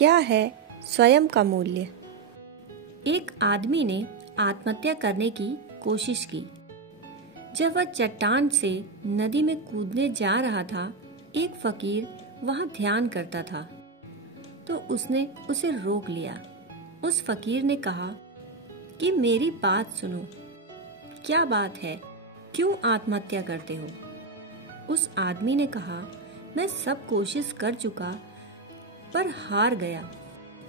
क्या है स्वयं का मूल्य? एक आदमी ने आत्महत्या करने की कोशिश की। जब वह चट्टान से नदी में कूदने जा रहा था, एक फकीर वहां ध्यान करता था, तो उसने उसे रोक लिया। उस फकीर ने कहा कि मेरी बात सुनो, क्या बात है, क्यों आत्महत्या करते हो? उस आदमी ने कहा, मैं सब कोशिश कर चुका पर हार गया।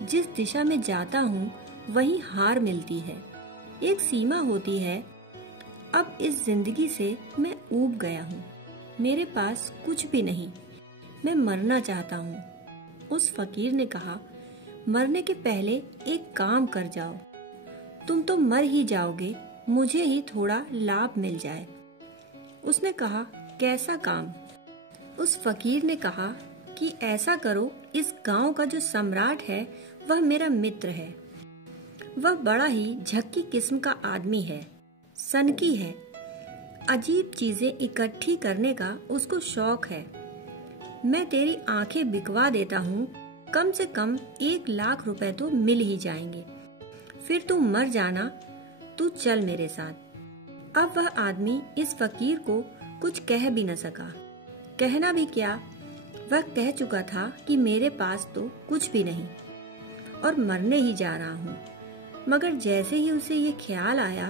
जिस दिशा में जाता हूँ वहीं हार मिलती है। एक सीमा होती है। अब इस जिंदगी से मैं ऊब गया हूँ। मेरे पास कुछ भी नहीं। मैं मरना चाहता हूँ। उस फकीर ने कहा, मरने के पहले एक काम कर जाओ। तुम तो मर ही जाओगे, मुझे ही थोड़ा लाभ मिल जाए। उसने कहा, कैसा काम? उस फकीर ने कहा कि ऐसा करो, इस गांव का जो सम्राट है वह मेरा मित्र है। वह बड़ा ही झक्की किस्म का आदमी है, सनकी है। अजीब चीजें इकट्ठी करने का उसको शौक है। मैं तेरी आंखें बिकवा देता हूँ, कम से कम 1 लाख रुपए तो मिल ही जाएंगे। फिर तू मर जाना, तू चल मेरे साथ। अब वह आदमी इस फकीर को कुछ कह भी न सका। कहना भी क्या, वह कह चुका था कि मेरे पास तो कुछ भी नहीं और मरने ही जा रहा हूँ। मगर जैसे ही उसे ये ख्याल आया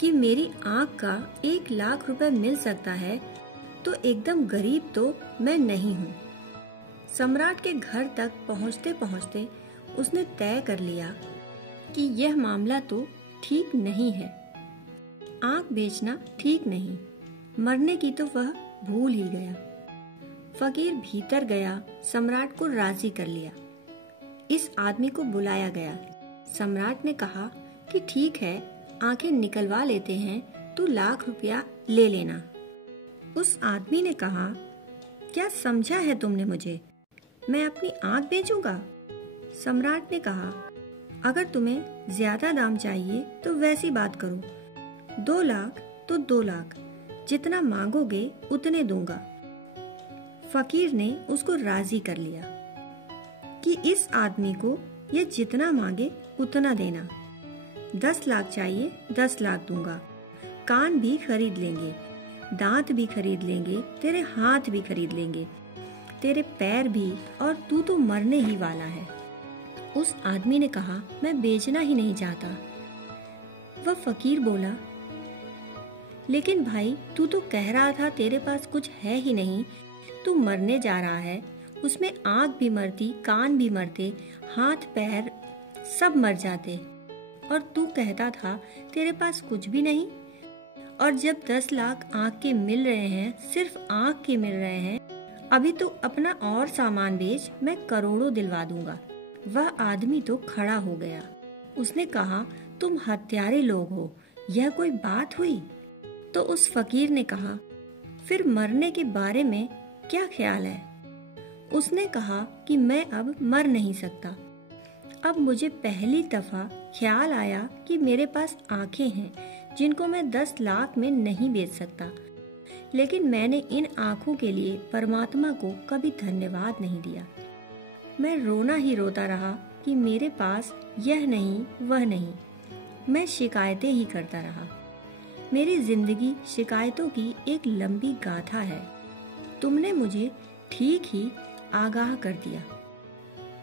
कि मेरी आंख का 1 लाख रुपए मिल सकता है, तो एकदम गरीब तो मैं नहीं हूँ। सम्राट के घर तक पहुँचते पहुँचते उसने तय कर लिया कि यह मामला तो ठीक नहीं है। आंख बेचना ठीक नहीं, मरने की तो वह भूल ही गया। फकीर भीतर गया, सम्राट को राजी कर लिया। इस आदमी को बुलाया गया। सम्राट ने कहा कि ठीक है, आंखें निकलवा लेते हैं, तू 1 लाख रुपया ले लेना। उस आदमी ने कहा, क्या समझा है तुमने मुझे? मैं अपनी आंख बेचूंगा? सम्राट ने कहा, अगर तुम्हें ज्यादा दाम चाहिए तो वैसी बात करो। 2 लाख तो 2 लाख, जितना मांगोगे उतने दूंगा। फकीर ने उसको राजी कर लिया कि इस आदमी को ये जितना मांगे उतना देना। 10 लाख चाहिए, 10 लाख दूंगा। कान भी खरीद लेंगे, दांत भी खरीद लेंगे, तेरे हाथ भी खरीद लेंगे, तेरे पैर भी, और तू तो मरने ही वाला है। उस आदमी ने कहा, मैं बेचना ही नहीं चाहता। वह फकीर बोला, लेकिन भाई, तू तो कह रहा था तेरे पास कुछ है ही नहीं, तू मरने जा रहा है। उसमें आंख भी मरती, कान भी मरते, हाथ पैर सब मर जाते, और तू कहता था तेरे पास कुछ भी नहीं। और जब 10 लाख आंख के मिल रहे हैं, सिर्फ आंख के मिल रहे हैं, अभी तो अपना और सामान बेच, मैं करोड़ों दिलवा दूंगा। वह आदमी तो खड़ा हो गया। उसने कहा, तुम हत्यारे लोग हो, यह कोई बात हुई? तो उस फकीर ने कहा, फिर मरने के बारे में क्या ख्याल है? उसने कहा कि मैं अब मर नहीं सकता। अब मुझे पहली दफा ख्याल आया कि मेरे पास आंखें हैं जिनको मैं 10 लाख में नहीं बेच सकता। लेकिन मैंने इन आंखों के लिए परमात्मा को कभी धन्यवाद नहीं दिया। मैं रोना ही रोता रहा कि मेरे पास यह नहीं, वह नहीं। मैं शिकायतें ही करता रहा। मेरी जिंदगी शिकायतों की एक लंबी गाथा है। तुमने मुझे ठीक ही आगाह कर दिया।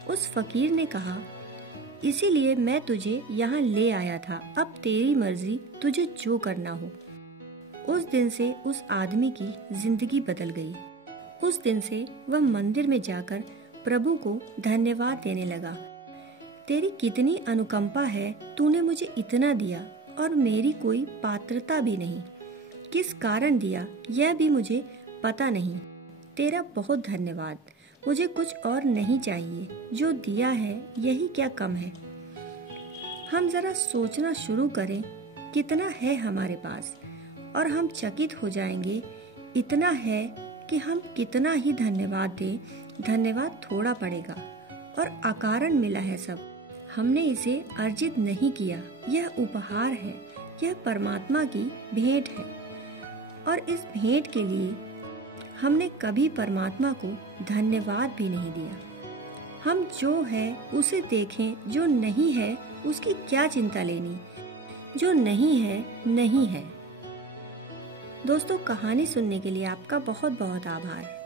उस फकीर ने कहा, इसीलिए मैं तुझे यहाँ ले आया था। अब तेरी मर्जी, तुझे जो करना हो। उस दिन से उस आदमी की जिंदगी बदल गई। उस दिन से वह मंदिर में जाकर प्रभु को धन्यवाद देने लगा। तेरी कितनी अनुकंपा है, तूने मुझे इतना दिया और मेरी कोई पात्रता भी नहीं। किस कारण दिया यह भी मुझे पता नहीं। तेरा बहुत धन्यवाद। मुझे कुछ और नहीं चाहिए, जो दिया है यही क्या कम है। हम जरा सोचना शुरू करें, कितना है हमारे पास, और हम चकित हो जाएंगे। इतना है कि हम कितना ही धन्यवाद दें, धन्यवाद थोड़ा पड़ेगा, और अकारण मिला है सब। हमने इसे अर्जित नहीं किया, यह उपहार है, यह परमात्मा की भेंट है। और इस भेंट के लिए हमने कभी परमात्मा को धन्यवाद भी नहीं दिया। हम जो है उसे देखें, जो नहीं है उसकी क्या चिंता लेनी, जो नहीं है नहीं है। दोस्तों, कहानी सुनने के लिए आपका बहुत बहुत आभार।